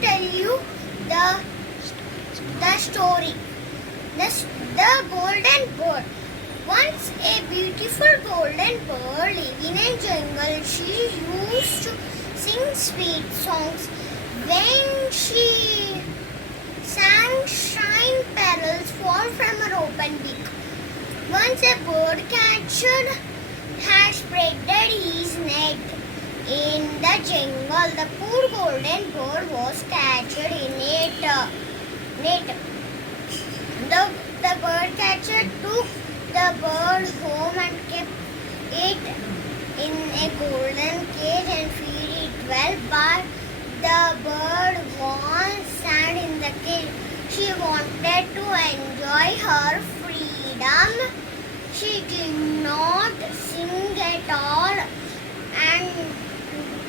tell you the story. The golden bird. Once a beautiful golden bird lived in a jungle. She used to sing sweet songs. When she sang, shine petals fall from her open beak. Once a bird catcher had spreaded his net in the jungle. The poor golden bird was catched in a net. The bird catcher took the bird home and kept it in a golden cage and feed it well. But the bird was sad in the cage. She wanted to enjoy her freedom. She did not sing at all, and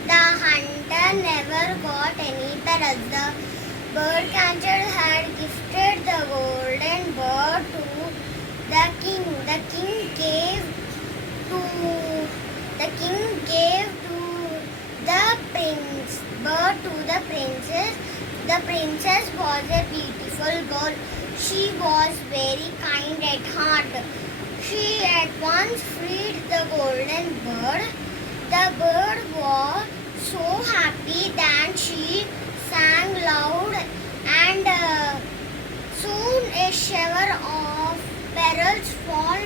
the hunter never got any petals. The bird catcher had gifted the golden bird to the king. The king gave to the bird to the princess. The princess was a beautiful girl. She was very kind at heart. She at once freed the golden bird. The bird was so happy that she sang loud, and soon a shower of petals fall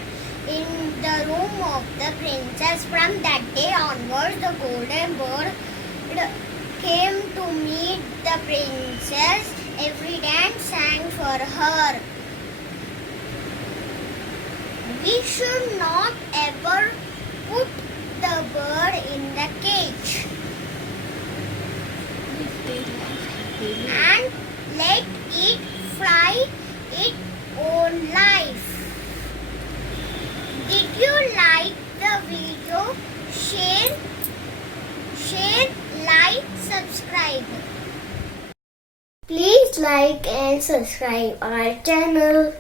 in the room of the princess. From that day onwards, the golden bird came to meet the princess every day and sang for her. We should not ever put the bird in the cage and let it fly its own life. Did you like the video? Share, like, subscribe. Please like and subscribe our channel.